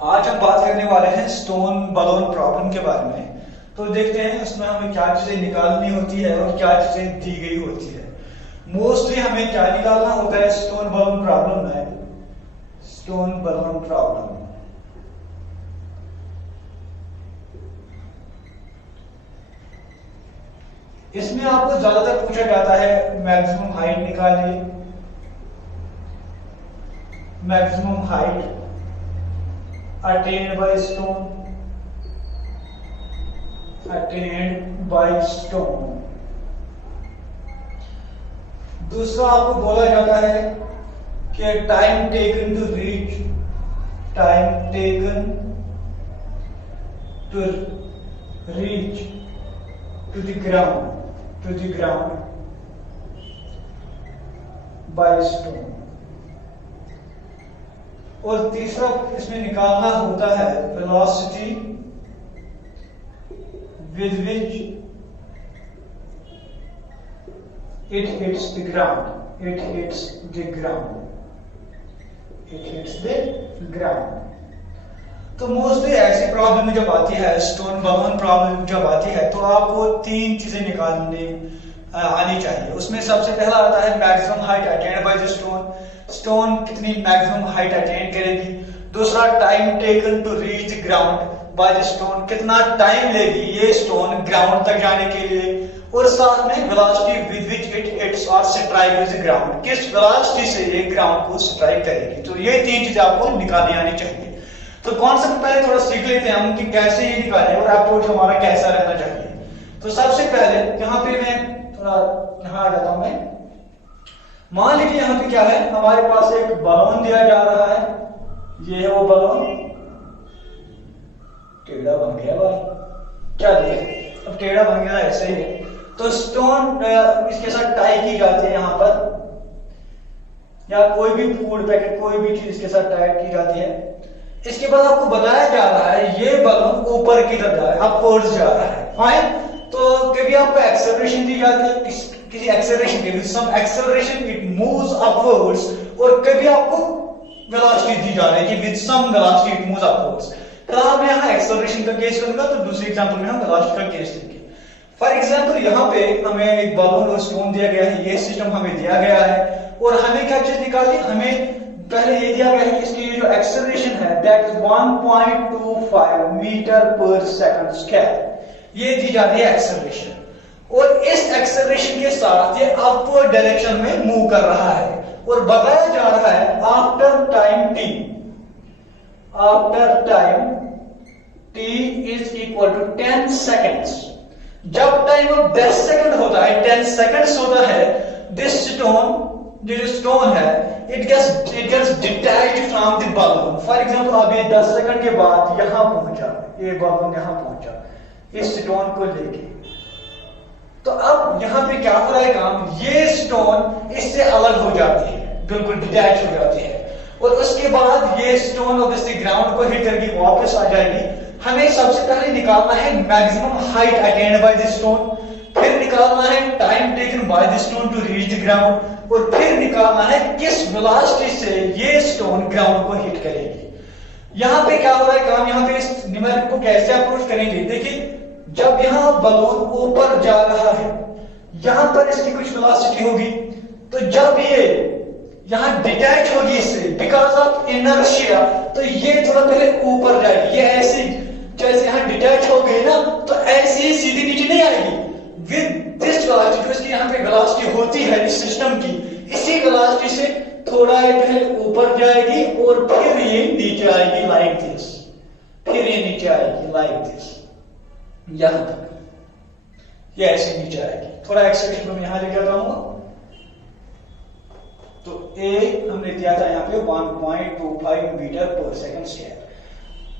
आज हम बात करने वाले हैं स्टोन बलून प्रॉब्लम के बारे में। तो देखते हैं उसमें हमें क्या चीजें निकालनी होती है और क्या चीजें दी गई होती है। मोस्टली हमें क्या निकालना होता है स्टोन बलून प्रॉब्लम में? स्टोन बलून प्रॉब्लम इसमें आपको ज्यादातर पूछा जाता है मैक्सिमम हाइट निकालिए, maximum height attained by stone, attained by stone। दूसरा आपको बोला जाता है कि time taken to reach, time taken to reach to the ground, to the ground by stone. और तीसरा इसमें निकालना होता है velocity with which it hits the ground, it hits the ground, it hits the ground. तो mostly ऐसी problem जब आती है, स्टोन बलून प्रॉब्लम जब आती है, तो आपको तीन चीजें निकालनी आनी चाहिए। उसमें सबसे पहला आता है maximum height attend by the stone, stone कितनी मैक्सिमम हाइट अटेन करेगी। दूसरा time taken to reach the ground by the stone, कितना टाइम लेगी ये स्टोन ग्राउंड तक जाने के लिए। और साथ में velocity with which it hits और स्ट्राइक्स द ग्राउंड, किस वेलोसिटी से ये ग्राउंड को स्ट्राइक करेगी। तो ये तीन चीजें आपको निकालनी आनी चाहिए। तो कॉन्सेप्ट पहले थोड़ा सीख लेते हैं हम कि कैसे ये निकालें और अप्रोच हमारा कैसा रहना चाहिए। तो सबसे पहले यहाँ पे मैं थोड़ा यहाँ आ जाता हूं मैं। मान लीजिए यहाँ पे क्या है, हमारे पास एक बलून दिया जा रहा है, ये है वो बलून, टेढ़ा बन गया भाई, क्या दिया अब टेढ़ा बन गया, ऐसे ही है। तो स्टोन इसके साथ टाई की जाती है यहाँ पर, या कोई भी फूड पैकेट कोई भी चीज इसके साथ टाई की जाती है। इसके बाद आपको बताया जा रहा है ये बलून ऊपर की तरफ जा रहा है, अपवर्ड्स जा रहा है, फाइन। तो कभी आपको एक्सेलरेशन दी जाती है, किसी एक्सेलरेशन के, some acceleration it moves upwards, और कभी आपको वेलोसिटी दी जा रही है कि with some velocity it moves upwards. फिलहाल मैं यहाँ एक्सेलरेशन का केस करूंगा, तो दूसरे एग्जांपल में हम वेलोसिटी का केस लेंगे। फॉर एग्जांपल यहाँ पे हमें एक बलून और स्टोन दिया गया है, ये सिस्टम हमें दिया गया है, और हमें क्या चीज निकालनी, हमें पहले ये दिया गया है कि इसकी जो एक्सेलरेशन है that is 1.25 metre per second square, ये दी जाती है एक्सेलरेशन। और इस एक्सेलरेशन के साथ ये अपवर्ड डायरेक्शन में मूव कर रहा है, और बताया जा रहा है after time T, after time T is equal to 10 seconds. जब टाइम ऑफ 10 सेकंड होता है, 10 सेकंड्स होता है, दिस स्टोन, जो स्टोन है, it gets detached from the balloon. For example अब ये 10 सेकंड के बाद यहां पहुंचा, ये बलून यहां पहुंचा इस स्टोन को लेके। तो अब यहां पे क्या हो रहा है काम, ये स्टोन इससे अलग हो जाती है, बिल्कुल डिटैच हो जाती है, और उसके बाद ये स्टोन ऑब्वियसली ग्राउंड को हिट करके वापस आ जाएगी। हमें सबसे पहले निकालना है maximum height attend by the stone, फिर निकालना है time taken by the stone to reach the ground, और फिर निकालना है किस वेलोसिटी से ये स्टोन ग्राउंड को हिट करेगी। यहां पे क्या हो रहा है काम, यहां पे इस न्यूमेरिक को कैसे अप्रोच करेंगे। देखिए जब यहां बलून ऊपर जा रहा है, यहां पर इसकी कुछ वेलोसिटी होगी, तो जब ये यहां डिटैच होगी इससे बिकॉज ऑफ इनर्शिया, तो ये थोड़ा पहले ऊपर जाएगी, ये ऐसी जैसे यहां डिटैच हो गई ना, तो ऐसे ही सीधी नीचे नहीं आएगी। विद दिस वेलोसिटी, जो इसकी यहां पे वेलोसिटी होती है इस सिस्टम की, इसी वेलोसिटी से थोड़ा पहले ऊपर जाएगी और फिर ये नीचे आएगी लाइक दिस, फिर ये नीचे आएगी लाइक दिस, यहां तक ये ऐसे नीचे आएगी। थोड़ा एक्सेलरेशन को मैं यहां लेके आता हूं। तो ए हमने दिया था यहाँ पे 1.25 मीटर पर सेकंड स्क्वायर।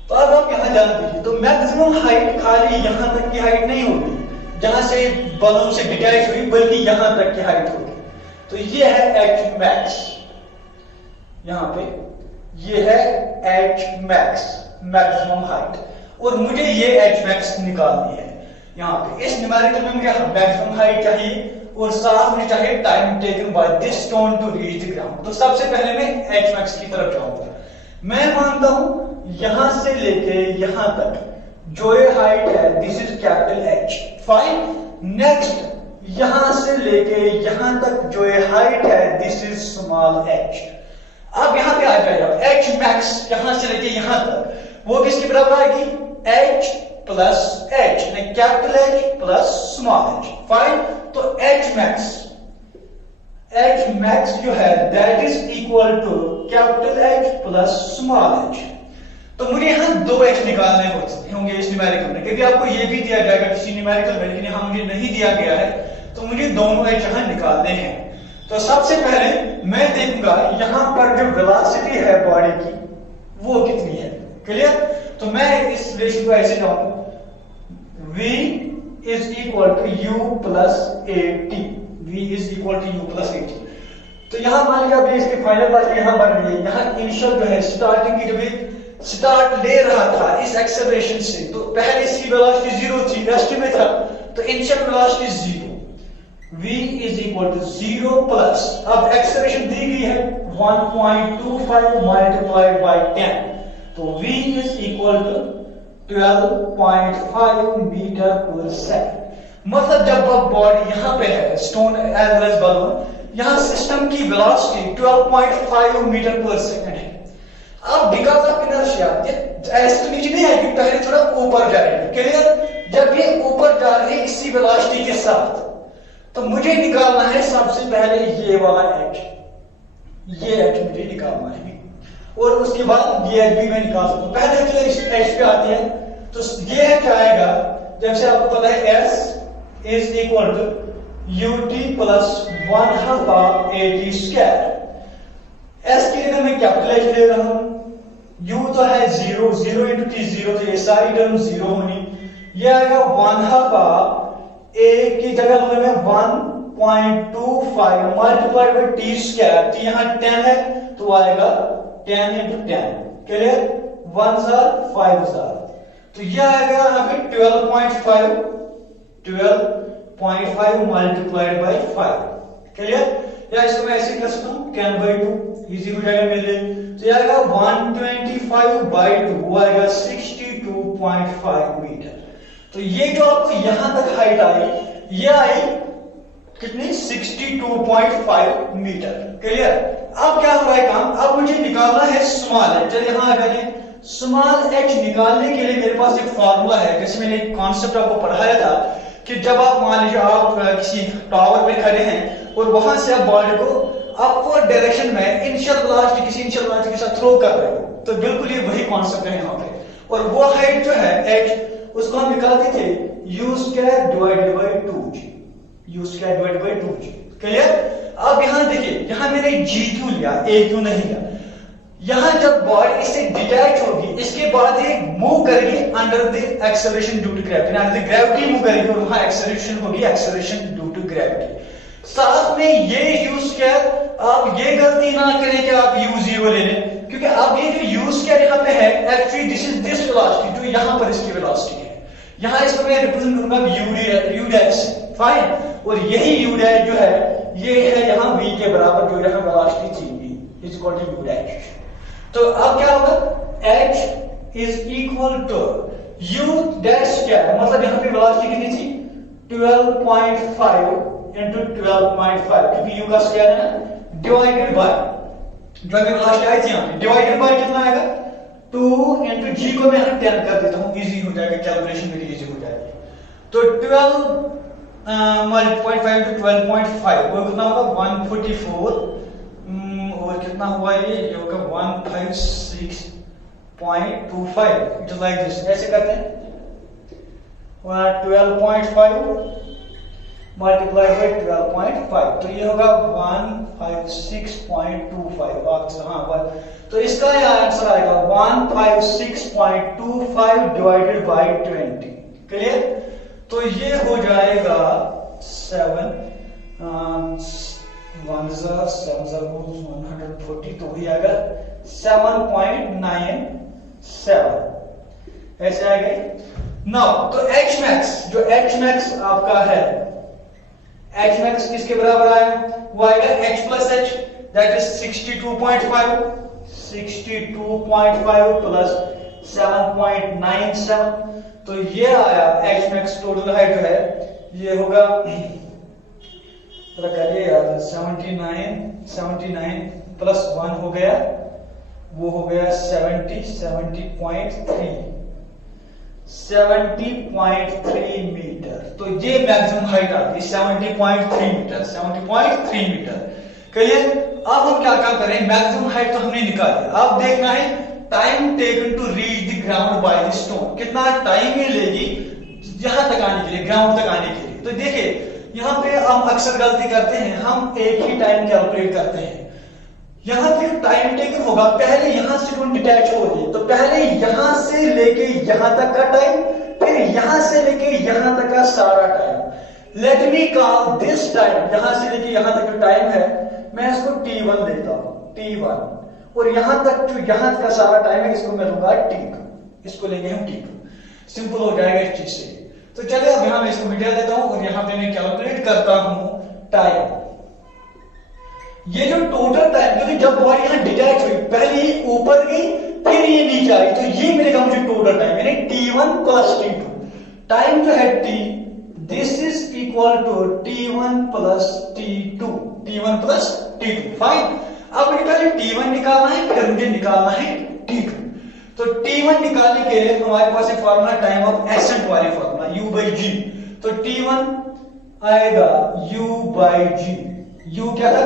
तो अब आप यहां ध्यान दीजिए, तो मैक्सिमम हाइट खाली यहां तक की हाइट नहीं होगी जहां से बलून से डिटैच हुई, बल्कि यहां तक की हाइट होगी। तो ये है एच मैक्स, यहां पे ये है एच मैक्स, मैक्सिमम हाइट, और मुझे ये एच मैक्स निकालनी है। यहाँ पे इस न्यूमेरिकल में मुझे मैक्सिमम हाइट चाहिए, और साथ में चाहिए time taken by this stone to reach the ground. तो सबसे पहले मैं एच मैक्स की तरफ जाऊंगा। मैं मानता हूं यहां से लेके यहां तक जो ये हाइट है this is capital H. Fine. Next यहां से लेके यहां तक जो ये हाइट है दिस इज स्मॉल एच। अब यहां पे आ जाएगा एच मैक्स, यहां से लेके यहां तक वो किसके बराबर आएगी? H plus H, capital H plus small H. Fine. तो एच मैक्स जो है that is equal to capital H plus small H. तो मुझे यहां दो एच निकालने होंगे इस न्यूमेरिकल में, क्योंकि आपको ये भी दिया जाएगा किसी न्यूमेरिकल में, लेकिन यहां मुझे नहीं दिया गया है, तो मुझे दोनों एच यहां निकालने हैं। तो सबसे पहले मैं देखूंगा यहां पर जो वेलोसिटी है बॉडी की वो कितनी है। क्लियर? तो मैं इस रेशियो को ऐसे कहूंगा v is equal to u plus at। v is equal to u plus at। तो यहां मान लिया अभी इसकी फाइनल बात यहां बन रही है, यहां इनिशियल जो है स्टार्टिंग की जब स्टार्ट ले रहा था इस एक्सेलरेशन से, तो पहले इसकी वेलोसिटी 0 थी, रेस्ट में था, तो initial velocity 0, v is equal to 0 plus, अब एक्सेलरेशन दी गई है 1.25 multiplied by 10, तो v is equal to 12.5 metre per second. मतलब जब बॉडी यहां पे है stone as well as balloon, यहां सिस्टम की वेलोसिटी 12.5 मीटर पर सेकंड है। अब बिकॉज ऑफ इनर्शिया ऐसे तो नीचे नहीं आएगी, पहले थोड़ा ऊपर जाएगी। क्लियर? जब ये ऊपर जा रही है इसी वेलोसिटी के साथ, तो मुझे निकालना है सबसे पहले ये वाला एच, ये एच मुझे निकालना है, और उसके बाद ये एच भी मैं निकाल सकता हूं। पहले चलिए इस एच पे आते हैं, तो ये एच आएगा जैसे आपको पता है S is equal to UT plus 1/2 AT square. S की जगह मैं कैपिटल एच ले रहा हूं, u तो है 0, 0 इंटू टी 0, तो ये सारी टर्म 0 होनी, ये आएगा 1/2 ए की जगह मैं 1.25 मल्टीप्लाइड बाय टी स्क्वायर, तो यहां 10 है तो आएगा 10 इंटू 10। क्लियर? 1,000 तो ये आएगा यहां पे 12.5 मल्टीप्लाइड बाय 5। क्लियर? या इसको मैं ऐसे कर सकता हूं 10/2, इजी हो जाएगा मेरे लिए। तो ये आएगा 125/2, वो आएगा 62.5 मीटर। तो ये जो आपको यहां तक हाइट आई, ये आई कितनी? 62.5 मीटर। क्लियर? अब क्या हो रहा है काम? अब मुझे निकालना है स्मॉल एच। चलिए यहां आ गए। स्मॉल एच निकालने के लिए मेरे पास एक फार्मूला है, जैसे मैंने एक कॉन्सेप्ट आपको पढ़ाया था कि जब आप मान लीजिए आप किसी टावर पे खड़े हैं और वहां से आप बॉडी को अपवर्ड डायरेक्शन में इनिशियल वेलोसिटी किसी इनिशियल वेलोसिटी के साथ थ्रो कर रहे हो, तो बिल्कुल ये वही कॉन्सेप्ट है यहाँ पे। और वो हाइट जो है एच, उसको हम निकालते थे u square divided by 2g, u square divided by 2g। Clear? अब यहां देखिए, यहां मैंने g क्यों लिया, a क्यों नहीं लिया? यहां जब बॉडी इससे डिटैच होगी, इसके बाद ये मूव करेगी under the acceleration due to gravity, under the gravity move करेगी, और वहां एक्सेलरेशन होगी एक्सेलरेशन ड्यू टू ग्रेविटी। साथ में ये u स्क्वायर, आप ये गलती ना करें कि आप u0 ले लें, क्योंकि अब ये जो u स्क्वायर यहां पे है actually this is this velocity जो यहां पर इसकी वेलोसिटी है। यहां इसको मैं रिप्रेजेंट करूंगा u डैश, फाइन, और यही u डैश जो है ये है यहां v के बराबर, जो यहां वेलोसिटी थी v is equal to u dash. तो अब क्या होगा? h is equal to u dash क्या है, मतलब यहां पे वेलोसिटी कितनी थी? 12.5 into 12.5, क्योंकि u का स्क्वायर है ना, डिवाइडेड बाय जो अभी वेलोसिटी आई थी यहां पे, डिवाइडेड बाय कितना आएगा? 2 into g को मैं यहां 10 कर देता हूं, इजी हो जाएगा, कैलकुलेशन मेरी इजी हो जाएगी। तो 12.5 to 12.5 वो कितना होगा? 144, और कितना हुआ ये होगा 156.25। इट इज लाइक दिस, ऐसे करते हैं 12.5 मल्टीप्लाइड बाय 12.5, तो ये होगा 156.25। हाँ, तो इसका आंसर आएगा 156.25 डिवाइडेड बाय 20। क्लियर? तो ये हो जाएगा 140, तो वही आएगा 7.97, ऐसे आएगा। नाउ तो H max, जो H max आपका है, H max किसके बराबर आया? वो आएगा H plus H, that is 62.5 plus 7.97। तो ये आया एच मैक्स टोटल हाइट जो है ये होगा, करिए यार, 79 प्लस 1 हो गया, वो हो गया 70.3 मीटर। तो ये मैक्सिमम हाइट आती है 70.3 मीटर, 70.3 मीटर। क्लियर? अब हम क्या काम करें, मैक्सिमम हाइट तो हमने निकाली, अब देखना है time taken to reach the ground by the stone, कितना टाइम ये लेगी यहां तक आने के लिए, ग्राउंड तक आने के लिए। तो देखिए यहाँ पे हम अक्सर गलती करते हैं, हम एक ही टाइम कैलकुलेट करते हैं। यहाँ पे टाइम टेकन होगा, पहले यहां से स्टोन डिटैच हो रही है, तो पहले यहां से लेके यहां तक का टाइम, फिर यहां से लेके यहां तक का सारा time. Let me call this time, यहां से लेके यहां तक का टाइम है, मैं इसको T1 लेता हूं, T1, और यहां तक जो यहां का सारा टाइम है इसको मैं लूंगा T2, इसको लेंगे हम T2। सिंपल हो जाएगा इस चीज से। तो चलिए अब यहां मैं इसको मिटा देता हूं और यहां पे मैं कैलकुलेट करता हूं टाइम। ये जो टोटल टाइम, क्योंकि जब बॉडी यहां डिटैच हुई, पहले ये ऊपर गई फिर ये नीचे आई, तो ये मिलेगा मुझे टोटल टाइम, यानी T1 प्लस T2। टाइम जो है T, this is equal to T1 plus T2, T1 plus T2। Fine. अब मुझे पहले T1 निकालना है, फिर मुझे निकालना है T2। तो T1 निकालने के लिए हमारे पास एक फॉर्मूला टाइम ऑफ एसेंट वाली फॉर्मूला U/G। तो T1 आएगा U/G, U क्या था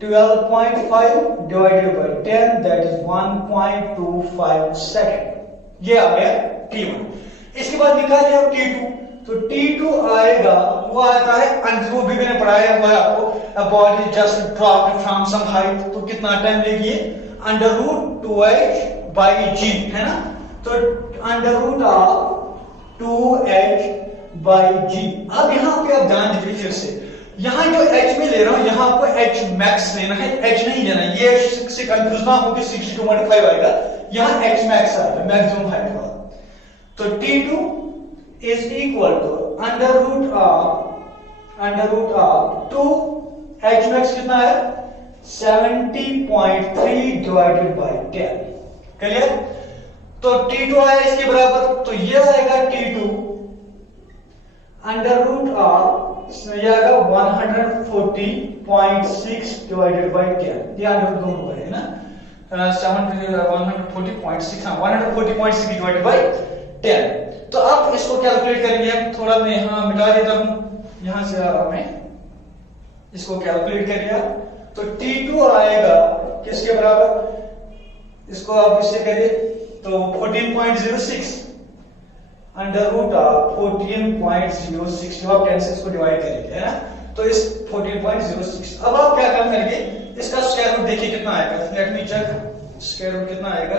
12.5 divided by 10, that is 1.25 second. ये आ गया T1। इसके बाद निकालिए अब T2। तो T2 आएगा, वो आता है, वो भी मैंने पढ़ाया हुआ है आपको, a body just dropped from some height, तो कितना टाइम लेगी, √2h/g, है ना। तो √2h/g। अब यहां पे आप ध्यान दीजिए फिर से, यहां जो h में ले रहा हूं, यहां आपको h max लेना है, h नहीं लेना, ये से कंफ्यूज ना हो कि 62.5 आएगा, यहां h max आएगा, मैक्सिमम हाइट वाला। तो T2 is equal to √2 h max कितना है 70.3 डिवाइडेड बाय 10। क्लियर? तो T2 आया इसके बराबर, तो ये आएगा T2 ये आएगा 140.6 डिवाइडेड बाय 10। ये अंडर दोनों पर है ना, 140.6 डिवाइडेड बाय 10। तो अब इसको कैलकुलेट करेंगे हम, थोड़ा मैं यहां मिटा देता हूं, यहां से आ रहा हूं मैं, इसको कैलकुलेट करिए। तो T2 आएगा किसके बराबर, इसको आप इससे करिए तो 14.06 √14.06, जो आप 10 से इसको डिवाइड करेंगे, है ना, तो इस 14.06। अब आप क्या काम करेंगे, इसका स्क्वायर रूट देखिए कितना आएगा, let me check, square root कितना आएगा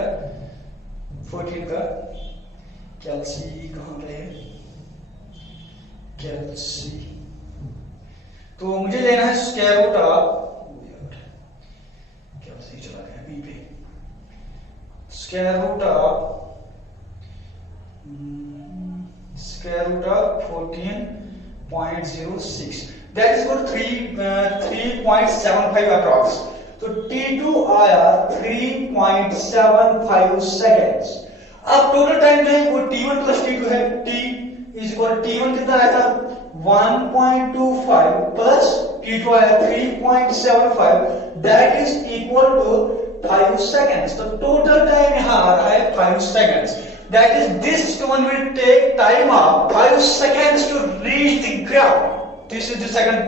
14 का, कैल्सी कहां गए, कैल्सी, तो मुझे लेना है स्क्वायर रूट ऑफ, कैल्सी चला गया बी पे, square root of 14.06, that is for 3.75 approx। तो T2 आया 3.75 seconds। अब टोटल टाइम जो है वो T1 प्लस T2 है, T इज इक्वल, T1 कितना आया था 1.25 प्लस T2 आया 3.75, that is equal to 5 seconds। तो टोटल टाइम यहां आ रहा है 5 seconds। That is, this stone will take time of 5 seconds to reach the ground. This is the second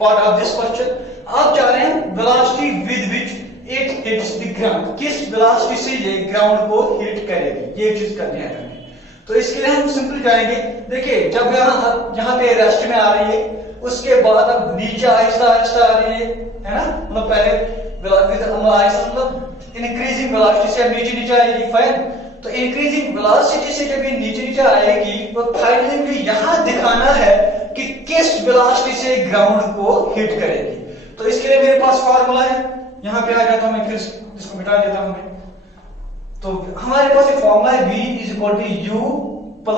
part of this question. आप चाह रहे हैं velocity with which it hits the ground, किस velocity से ये ground को hit करेगी, ये चीज करनी है हमें। तो इसके लिए हम सिंपल जाएंगे, देखिए जब यहाँ पे रेस्ट में आ रही है, उसके बाद अब नीचे आहिस्ता आहिस्ता आ रही है ना, मतलब पहले आहिस्ता मतलब इंक्रीजिंग वेलोसिटी से नीचे नीचे आएगी, फाइन। तो इंक्रीजिंग वेलोसिटी से जब ये नीचे नीचे आएगी, तो फाइनली मुझे यहां दिखाना है कि किस वेलोसिटी से ग्राउंड को हिट करेगी। तो इसके लिए मेरे पास फार्मूला है, यहां पे आ जाता हूं मैं, फिर इसको मिटा देता हूं मैं। तो हमारे पास एक फॉर्मूला है V = U +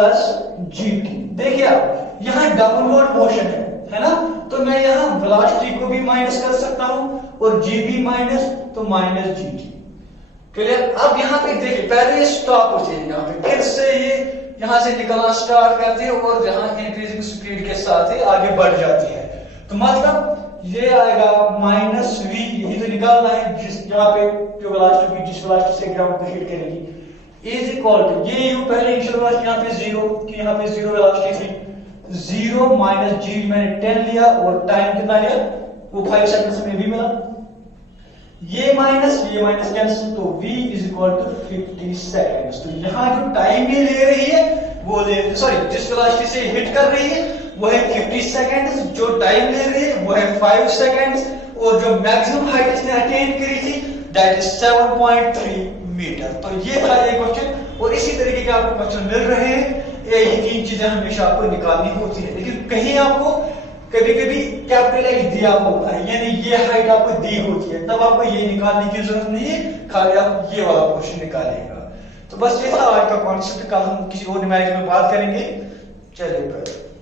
GT। देखिए आप यहां डाउनवर्ड मोशन है ना, तो मैं यहां वेलोसिटी को भी माइनस कर सकता हूं और G भी माइनस, तो माइनस GT। क्लियर। अब यहाँ पे देखिए पहले ये स्टॉप हो जाएगी, यहाँ पे फिर से ये यहाँ से निकलना स्टार्ट करती है और यहाँ इंक्रीजिंग स्पीड के साथ ही आगे बढ़ जाती है। तो मतलब ये आएगा माइनस वी, यही तो निकालना है जिस यहाँ पे जो वेलोसिटी जिस वेलोसिटी से ग्राउंड को हिट करेगी, इज इक्वल टू ये यू पहले इनिशियल वेलोसिटी यहाँ पे जीरो की, यहाँ पे जीरो वेलोसिटी थी, जीरो माइनस जी मैंने 10 लिया और टाइम कितना लिया वो 5 सेकंड्स में भी मिला, ये माइनस कैंसिल, तो v is equal to 50 seconds. तो यहाँ जो टाइम ये ले रही है वो सॉरी जिस वेलोसिटी से हिट कर रही है वो है 50 सेकेंड्स, जो टाइम ले रही है वो है 5 सेकेंड्स, और जो मैक्सिमम हाइट इसने अटेन करी थी दैट इज 7.3 मीटर। तो ये था ये क्वेश्चन, और इसी तरीके के आपको क्वेश्चन मिल रहे हैं। यही 3 चीजें हमेशा आपको निकालनी होती है, लेकिन कहीं आपको कभी कभी कैपिटल एक्स दिया होता है, यानी ये हाइट आपको दी होती है, तब आपको ये निकालने की जरूरत नहीं है, खाली आप ये वाला क्वेश्चन निकालिएगा। तो बस ये था आज का कॉन्सेप्ट, कल हम किसी और न्यूमेरिकल में बात करेंगे। चलिए।